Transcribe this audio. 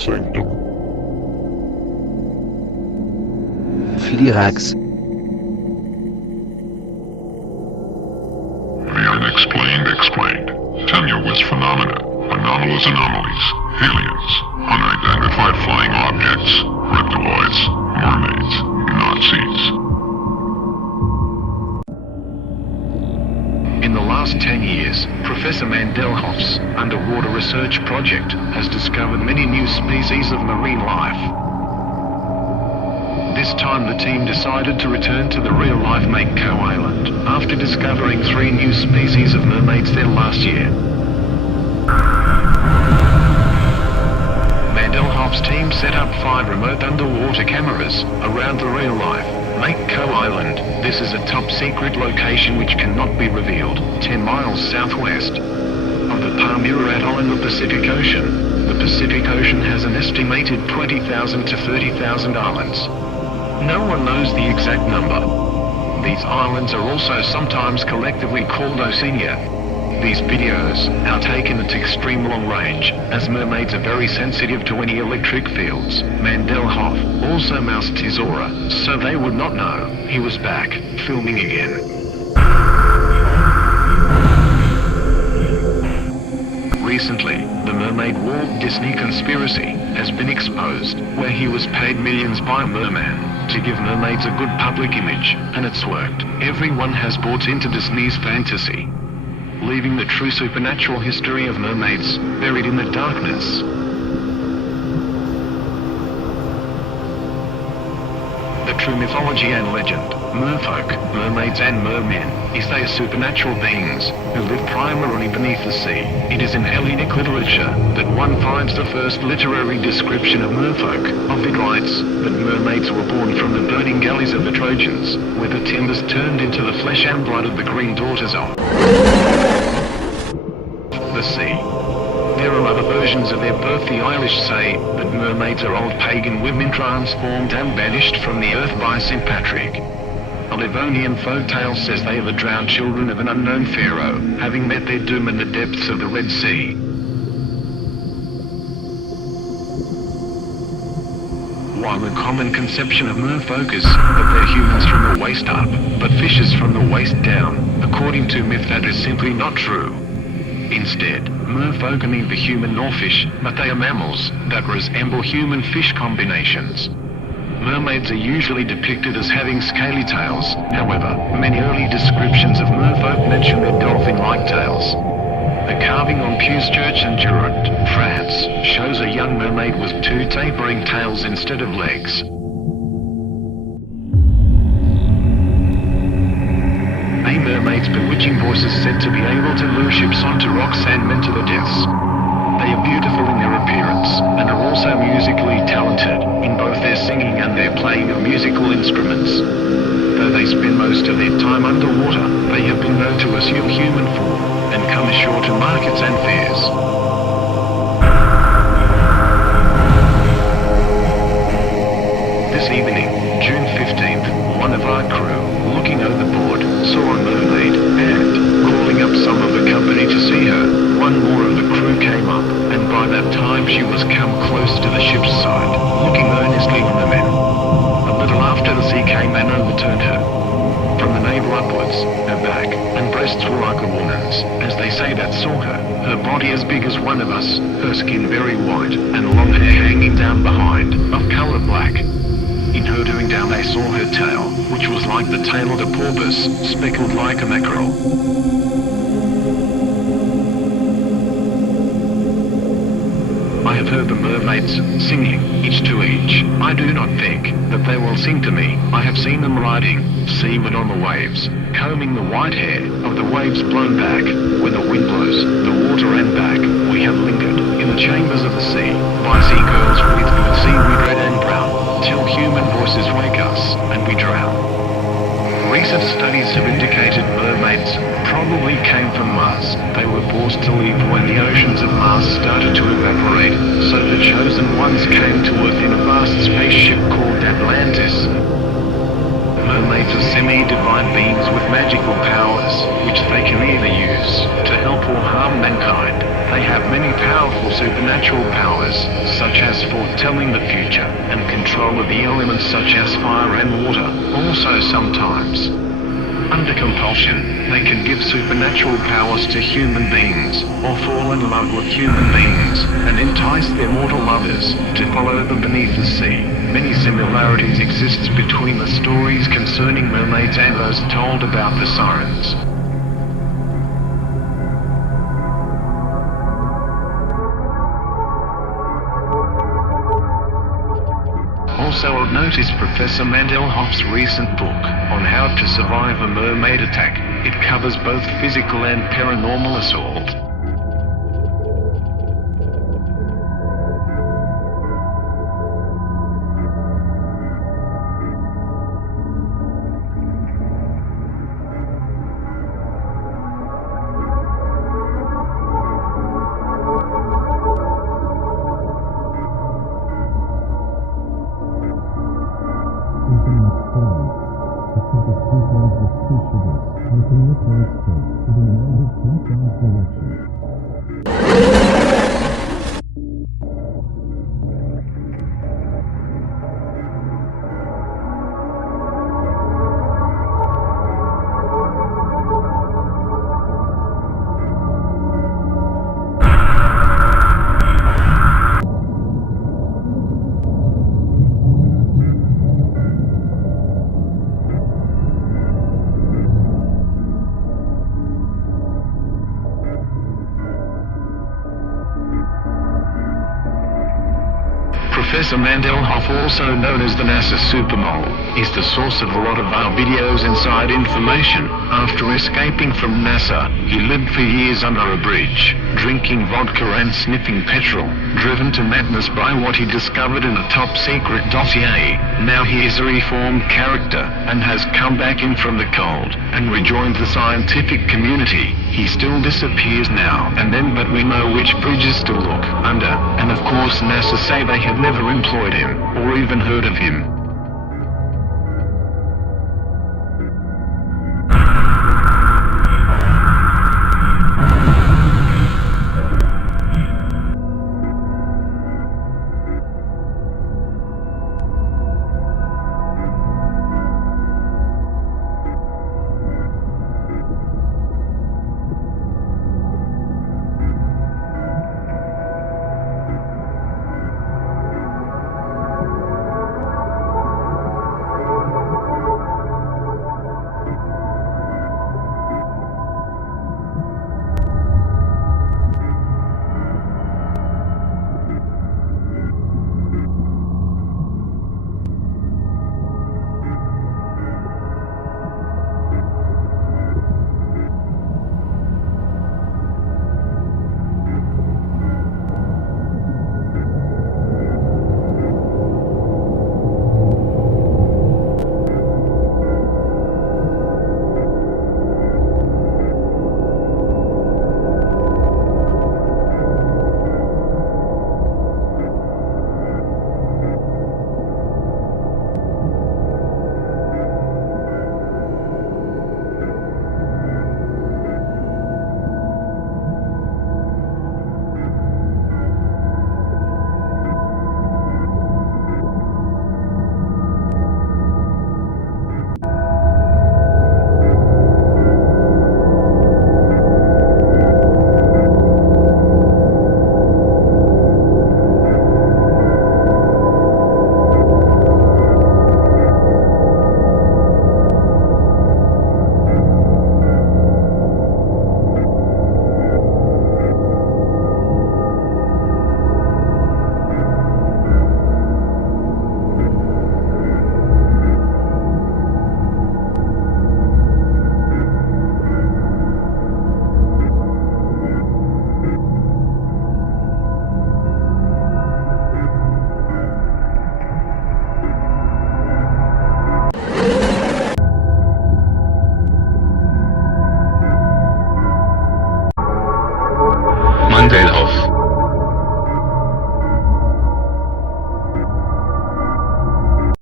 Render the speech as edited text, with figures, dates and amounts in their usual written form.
sanctum. Flirax. The unexplained explained. Tenuous phenomena, anomalous anomalies, aliens, unidentified flying objects, reptiloids, mermaids, Nazis. In the last 10 years, Professor Mandelhoff's underwater research project has discovered many new species of marine life. This time the team decided to return to the real-life Mako Island after discovering 3 new species of mermaids there last year. Mandelhoff's team set up 5 remote underwater cameras around the real-life Mako Island. This is a top-secret location which cannot be revealed, 10 miles southwest of the Palmyra Atoll in the Pacific Ocean. The Pacific Ocean has an estimated 20,000 to 30,000 islands. No one knows the exact number. These islands are also sometimes collectively called Oceania. These videos are taken at extreme long range, as mermaids are very sensitive to any electric fields. Mandelhoff also moused his aura, so they would not know he was back, filming again. Recently, the Mermaid Walt Disney conspiracy has been exposed, where he was paid millions by a merman to give mermaids a good public image, and it's worked. Everyone has bought into Disney's fantasy, leaving the true supernatural history of mermaids buried in the darkness. The true mythology and legend, merfolk, mermaids and mermen, is they are supernatural beings who live primarily beneath the sea. It is in Hellenic literature that one finds the first literary description of merfolk. Ovid writes that mermaids were born from the burning galleys of the Trojans, where the timbers turned into the flesh and blood of the green daughters of the sea. There are other versions of their birth. The Irish say that mermaids are old pagan women transformed and banished from the earth by St. Patrick. A Livonian folktale says they are the drowned children of an unknown pharaoh, having met their doom in the depths of the Red Sea. While the common conception of merfolk is that they're humans from the waist up, but fishes from the waist down, according to myth that is simply not true. Instead, merfolk are neither human nor fish, but they are mammals that resemble human-fish combinations. Mermaids are usually depicted as having scaly tails. However, many early descriptions of merfolk mention their dolphin-like tails. A carving on Pu's Church in Durand, France, shows a young mermaid with 2 tapering tails instead of legs. A mermaid's bewitching voice is said to be able to lure ships onto rocks and men to the deaths. They are beautiful in their appearance, and are also musically talented, in both their singing and their playing of musical instruments. Though they spend most of their time underwater, they have been known to assume human form, and come ashore to markets and fairs. This evening, June 15th, one of our crew, looking overboard, saw a mermaid, and, calling up some of the company to see her, one more of the crew came up, and by that time she was come close to the ship's side, looking earnestly on the men. A little after the sea came and overturned her. From the navel upwards, her back and breasts were like a woman's, as they say that saw her. Her body as big as one of us, her skin very white, and long hair hanging down behind, of colour black. In her doing down they saw her tail, which was like the tail of a porpoise, speckled like a mackerel. I have heard the mermaids singing, each to each. I do not think that they will sing to me. I have seen them riding, seaward on the waves, combing the white hair of the waves blown back. When the wind blows, the water and back, we have lingered in the chambers of the sea, by sea girls with seaweed red and brown, till human voices wake us, and we drown. Recent studies have indicated mermaids probably came from Mars. They were forced to leave when the oceans of Mars started to evaporate, so the chosen ones came to Earth in a vast spaceship called Atlantis. Mermaids are semi-divine beings with magical powers, which they can either use to help or harm mankind. They have many powerful supernatural powers, such as foretelling the future, and control of the elements such as fire and water. Also sometimes, under compulsion, they can give supernatural powers to human beings, or fall in love with human beings, and entice their mortal lovers to follow them beneath the sea. Many similarities exist between the stories concerning mermaids and those told about the sirens. Also of note is Professor Mandelhoff's recent book on how to survive a mermaid attack. It covers both physical and paranormal assault. Professor Mandelhoff, also known as the NASA Supermole, is the source of a lot of our videos inside information. After escaping from NASA, he lived for years under a bridge, drinking vodka and sniffing petrol, driven to madness by what he discovered in a top-secret dossier. Now he is a reformed character, and has come back in from the cold, and rejoined the scientific community. He still disappears now and then, but we know which bridges to look under, and of course NASA say they have never employed him, or even heard of him.